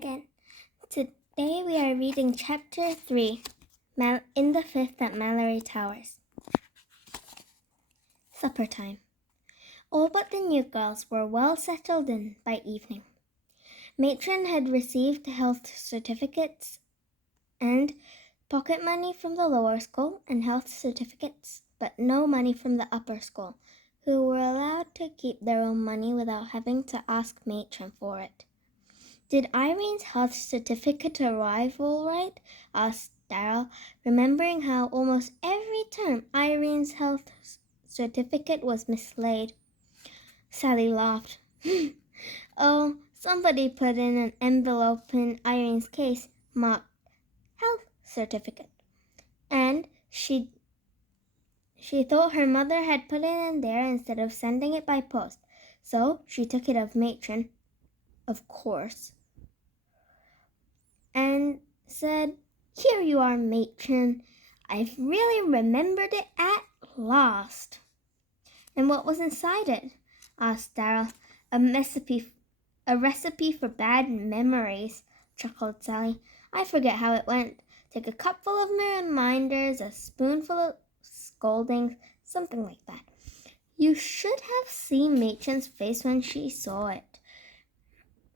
again. Today we are reading Chapter 3, in the 5th at Malory Towers. Supper time. All but the new girls were well settled in by evening. Matron had received health certificates and pocket money from the lower school and health certificates, but no money from the upper school, who were allowed to keep their own money without having to ask Matron for it. "Did Irene's health certificate arrive all right?" asked Darryl, remembering how almost every time Irene's health certificate was mislaid. Sally laughed. "Oh, somebody put in an envelope in Irene's case marked health certificate, and she thought her mother had put it in there instead of sending it by post, so she took it of Matron, of course, and said, 'Here you are, Matron. I've really remembered it at last.'" "And what was inside it?" asked Darryl. A recipe for bad memories," chuckled Sally. "I forget how it went. Take a cupful of reminders, a spoonful of scoldings, something like that." You should have seen Matron's face when she saw it.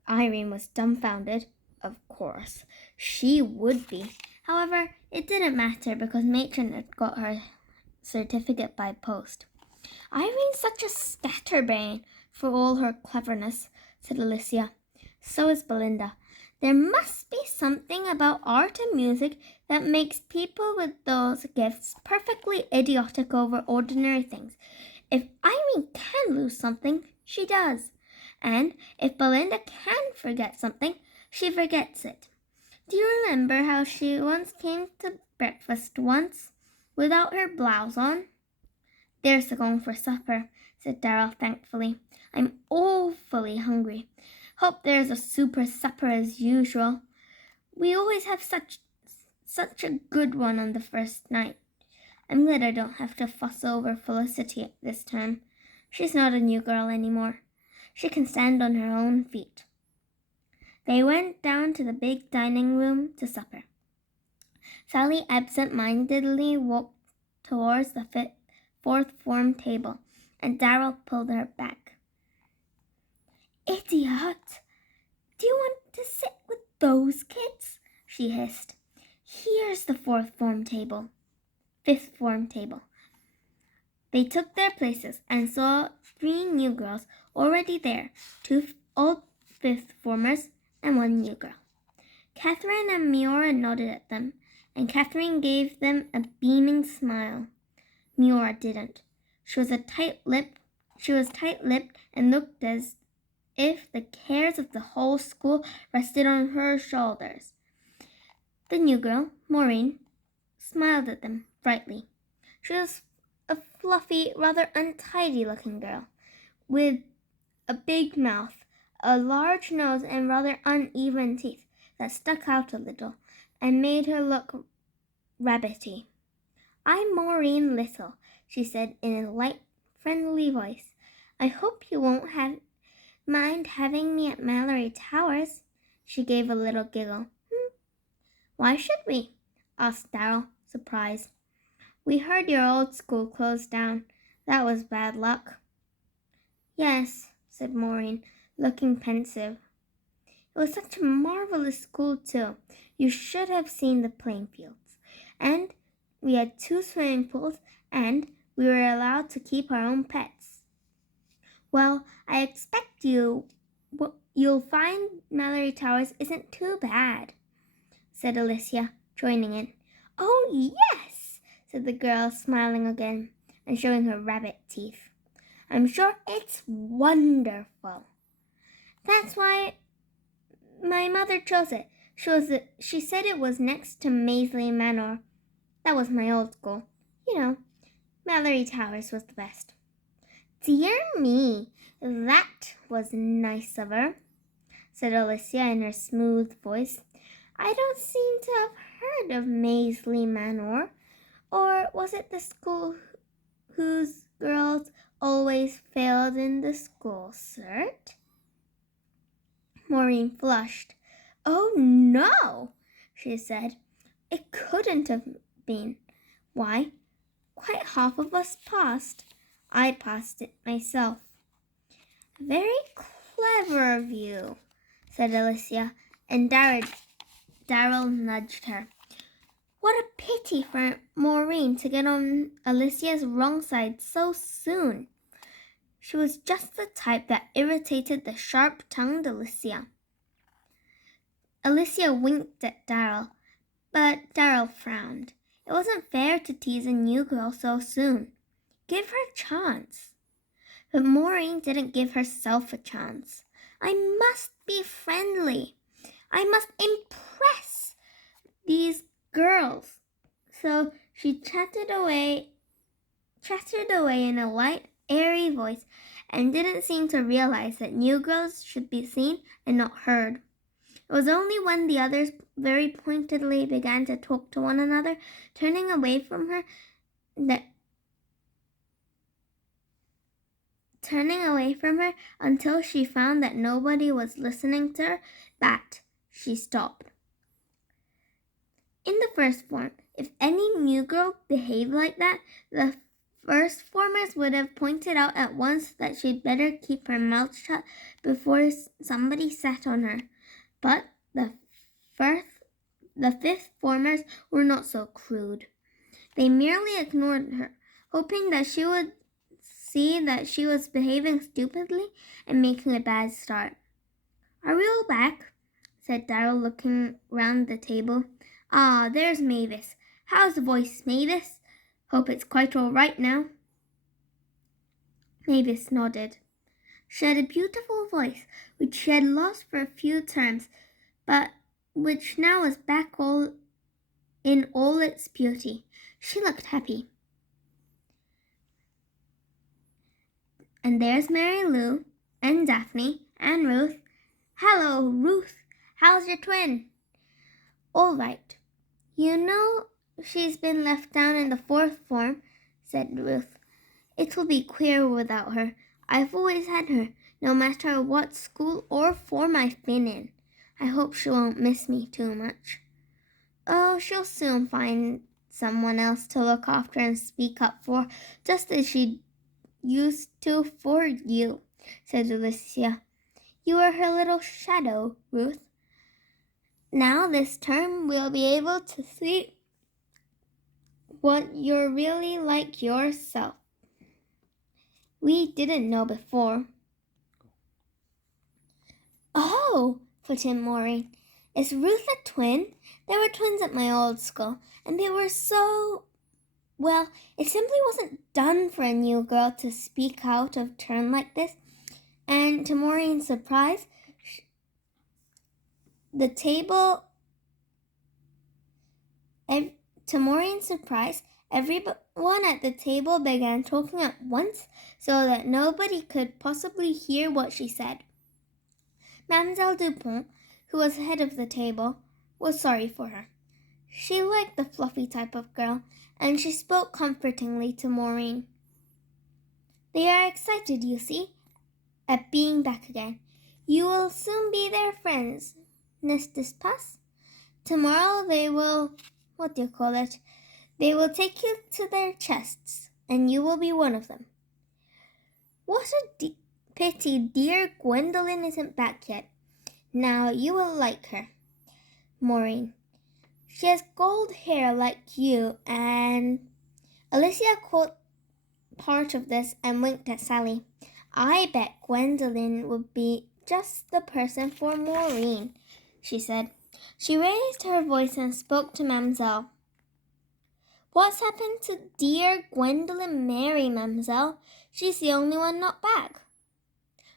Irene was dumbfounded. Of course, she would be. However, it didn't matter because Matron had got her certificate by post. "Irene's such a scatterbrain for all her cleverness," said Alicia. "So is Belinda. There must be something about art and music that makes people with those gifts perfectly idiotic over ordinary things. If Irene can lose something, she does. And if Belinda can forget something, she forgets it. Do you remember how she once came to breakfast once without her blouse on?" "There's the gong for supper," said Darryl thankfully. "I'm awfully hungry. Hope there's a super supper as usual. We always have such a good one on the first night. I'm glad I don't have to fuss over Felicity this time. She's not a new girl anymore. She can stand on her own feet." They went down to the big dining room to supper. Sally absent-mindedly walked towards the fourth form table, and Darryl pulled her back. "Idiot! Do you want to sit with those kids?" she hissed. "Here's the fifth form table." They took their places and saw 3 new girls already there, 2 old fifth formers and 1 new girl. Catherine and Miora nodded at them, and Catherine gave them a beaming smile. Miora didn't. She was tight-lipped and looked as if the cares of the whole school rested on her shoulders. The new girl, Maureen, smiled at them brightly. She was a fluffy, rather untidy-looking girl, with a big mouth, a large nose, and rather uneven teeth that stuck out a little and made her look rabbity. "I'm Maureen Little," she said in a light, friendly voice. "I hope you won't mind having me at Malory Towers." She gave a little giggle. "Why should we?" asked Darryl, surprised. "We heard your old school closed down. That was bad luck." "Yes," said Maureen, looking pensive. "It was such a marvelous school, too. You should have seen the playing fields. And we had 2 swimming pools, and we were allowed to keep our own pets." "Well, I expect you'll find Malory Towers isn't too bad," said Alicia, joining in. "Oh, yes," said the girl, smiling again and showing her rabbit teeth. "I'm sure it's wonderful. That's why my mother chose it. She said it was next to Maisley Manor. That was my old school. You know, Malory Towers was the best." "Dear me, that was nice of her," said Alicia in her smooth voice. "I don't seem to have heard of Maisley Manor. Or was it the school whose girls always failed in the school cert?" Maureen flushed, "Oh, no," she said. "It couldn't have been. Why, quite half of us passed. I passed it myself." "Very clever of you," said Alicia, and Darrell nudged her. What a pity for Maureen to get on Alicia's wrong side so soon. She was just the type that irritated the sharp-tongued Alicia. Alicia winked at Darrell, but Darrell frowned. It wasn't fair to tease a new girl so soon. Give her a chance. But Maureen didn't give herself a chance. "I must be friendly. I must impress these girls." So she chattered away in a light, airy voice, and didn't seem to realize that new girls should be seen and not heard. It was only when the others very pointedly began to talk to one another, turning away from her until she found that nobody was listening to her, that she stopped. In the first form, if any new girl behaved like that, the first formers would have pointed out at once that she'd better keep her mouth shut before somebody sat on her. But the fifth formers were not so crude. They merely ignored her, hoping that she would see that she was behaving stupidly and making a bad start. "Are we all back?" said Darrell, looking round the table. "Ah, there's Mavis. How's the voice, Mavis? Hope it's quite all right now." Mavis nodded. She had a beautiful voice, which she had lost for a few terms, but which now was back in all its beauty. She looked happy. "And there's Mary Lou, and Daphne, and Ruth. Hello, Ruth. How's your twin?" "All right. You know she's been left down in the fourth form," said Ruth. "It will be queer without her. I've always had her, no matter what school or form I've been in. I hope she won't miss me too much." "Oh, she'll soon find someone else to look after and speak up for, just as she used to for you," said Alicia. "You are her little shadow, Ruth. Now this term we'll be able to see what you're really like yourself. We didn't know before." "Oh," put in Maureen, "is Ruth a twin? There were twins at my old school, and they were so... Well, it simply wasn't done for a new girl to speak out of turn like this." And to Maureen's surprise, everyone at the table began talking at once so that nobody could possibly hear what she said. Mademoiselle Dupont, who was head of the table, was sorry for her. She liked the fluffy type of girl, and she spoke comfortingly to Maureen. "They are excited, you see, at being back again. You will soon be their friends, n'est-ce pas? Tomorrow they will, they will take you to their chests, and you will be one of them." "What a pity dear Gwendolen isn't back yet. Now you will like her, Maureen. She has gold hair like you, and..." Alicia caught part of this and winked at Sally. "I bet Gwendolen would be just the person for Maureen," she said. She raised her voice and spoke to Mademoiselle. "What's happened to dear Gwendolen Mary, Mademoiselle? She's the only one not back."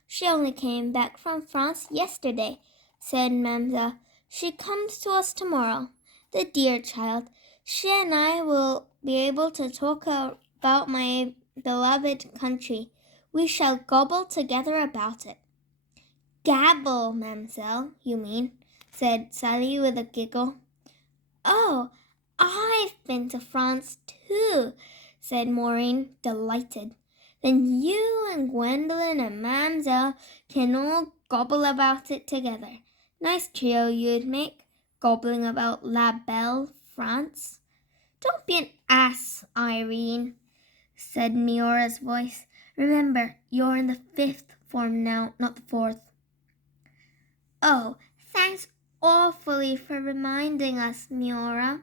"She only came back from France yesterday," said Mademoiselle. "She comes to us tomorrow. The dear child. She and I will be able to talk about my beloved country. We shall gobble together about it." "Gabble, Mademoiselle, you mean," said Sally with a giggle. "Oh, I've been to France too," said Maureen, delighted. "Then you and Gwendolen and Mademoiselle can all gobble about it together. Nice trio you'd make, gobbling about La Belle France. Don't be an ass, Irene, said Miora's voice. Remember, you're in the 5th form now, not the 4th. Oh, thanks awfully for reminding us, Miora,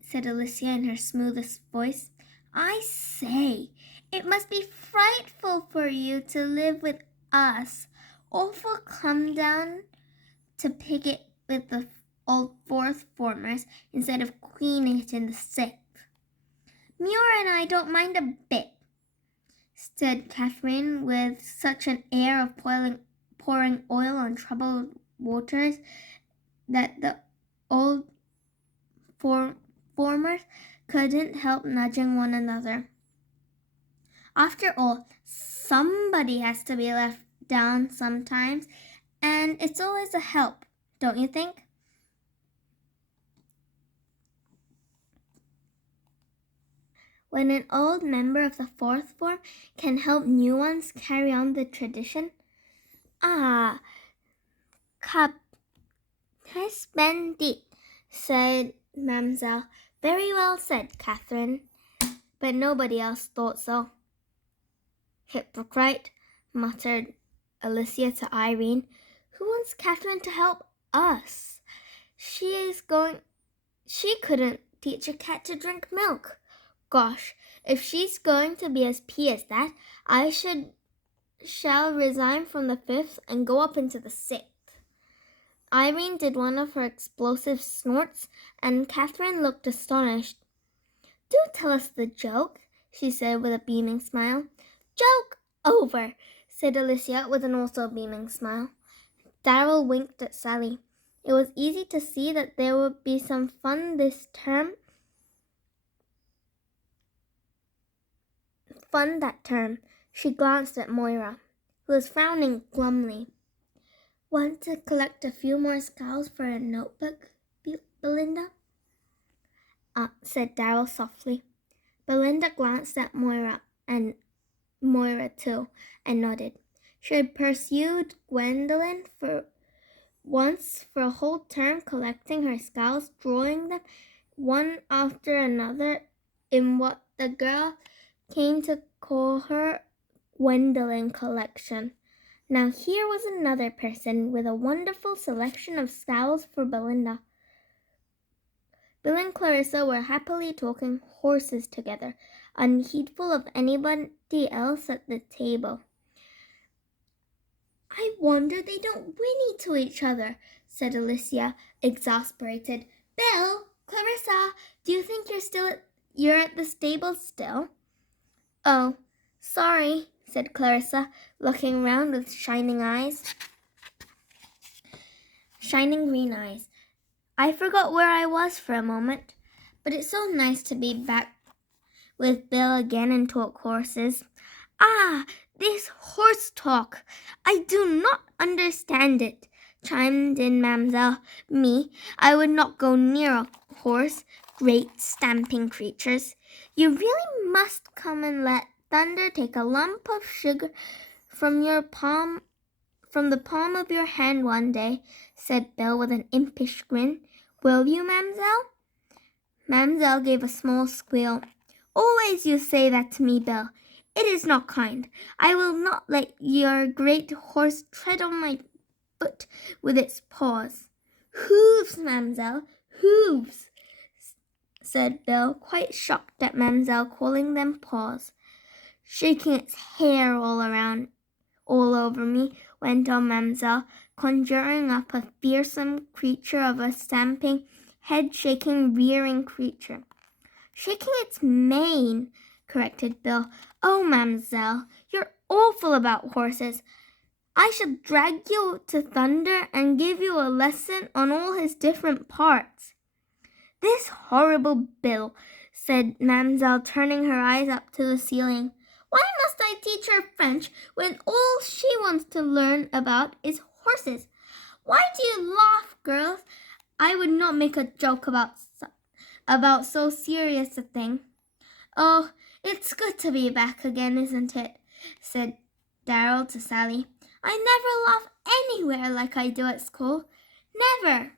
said Alicia in her smoothest voice. I say, it must be frightful for you to live with us. Awful come down to pick it with the old 4th formers instead of queening it in the 6th. Miora and I don't mind a bit, said Catherine with such an air of pouring oil on troubled waters that the old formers couldn't help nudging one another. After all, somebody has to be left down sometimes, and it's always a help, don't you think? When an old member of the 4th form can help new ones carry on the tradition. Ah, très splendid, said Mademoiselle. Very well said, Catherine. But nobody else thought so. Hypocrite, muttered Alicia to Irene. Who wants Catherine to help us? She couldn't teach a cat to drink milk. Gosh, if she's going to be as pea as that, I shall resign from the 5th and go up into the 6th. Irene did one of her explosive snorts, and Catherine looked astonished. Do tell us the joke, she said with a beaming smile. Joke over, said Alicia with an also beaming smile. Darryl winked at Sally. It was easy to see that there would be some fun this term. That term. She glanced at Moira, who was frowning glumly. Want to collect a few more scowls for a notebook, Belinda? Said Darryl softly. Belinda glanced at Moira too, and nodded. She had pursued Gwendolyn for a whole term, collecting her scowls, drawing them one after another in what the girl came to call her Gwendolyn collection. Now here was another person with a wonderful selection of scowls for Belinda. Bill and Clarissa were happily talking horses together, unheedful of anybody else at the table. I wonder they don't whinny to each other, said Alicia, exasperated. Bill, Clarissa, do you think you're at the stable still? Oh, sorry, said Clarissa, looking round with shining green eyes. I forgot where I was for a moment, but it's so nice to be back with Bill again and talk horses. Ah, this horse talk! I do not understand it, chimed in Mademoiselle. Me, I would not go near a horse, great stamping creatures. You really must come and let Thunder take a lump of sugar from the palm of your hand one day, said Bill with an impish grin. Will you, Mademoiselle? Mademoiselle gave a small squeal. Always you say that to me, Bill. It is not kind. I will not let your great horse tread on my foot with its paws. Hooves, Mademoiselle, hooves, said Bill, quite shocked at Mademoiselle calling them paws. Shaking its hair all over me, went on Mademoiselle, conjuring up a fearsome creature of a stamping, head-shaking, rearing creature. Shaking its mane, corrected Bill. Oh, Mademoiselle, you're awful about horses. I shall drag you to Thunder and give you a lesson on all his different parts. This horrible Bill, said Mademoiselle, turning her eyes up to the ceiling. Why must I teach her French when all she wants to learn about is horses? Why do you laugh, girls? I would not make a joke about so serious a thing. Oh, it's good to be back again, isn't it? Said Darryl to Sally. I never laugh anywhere like I do at school. Never.